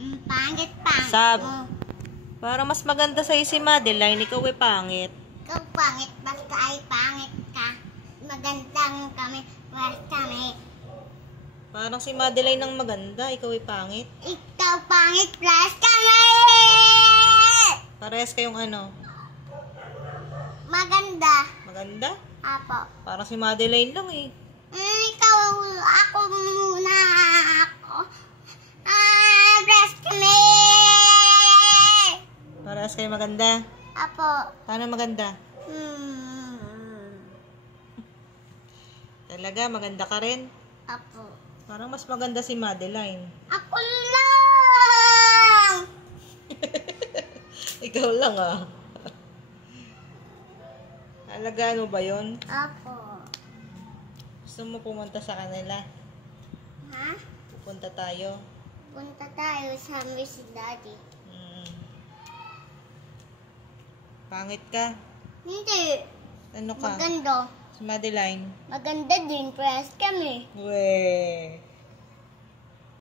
Pangit, pangit. Sab. Para mas maganda sa'yo si Madeline, ikaw ay pangit. Ikaw pangit, basta ay pangit ka. Magandang kami, basta kami. Parang si Madeline ang maganda, ikaw ay pangit. Ikaw pangit, plus kami! Parehas kayong ano? Maganda. Maganda? Apo. Parang si Madeline lang eh. Ikaw, ako muna. Ako. Plus kami! Parehas kayo maganda. Apo. Paano maganda? Talaga, maganda ka rin. Apo. Parang mas maganda si Madeline. Ako lang! Ikaw lang ah. Alagaan mo ba yun? Apo. Gusto mo pumunta sa kanila? Ha? Pupunta tayo. Punta tayo sa si Daddy. Pangit ka. Hindi. Ano ka? Maganda. Si Madeline. Maganda din. Press kami. Weh.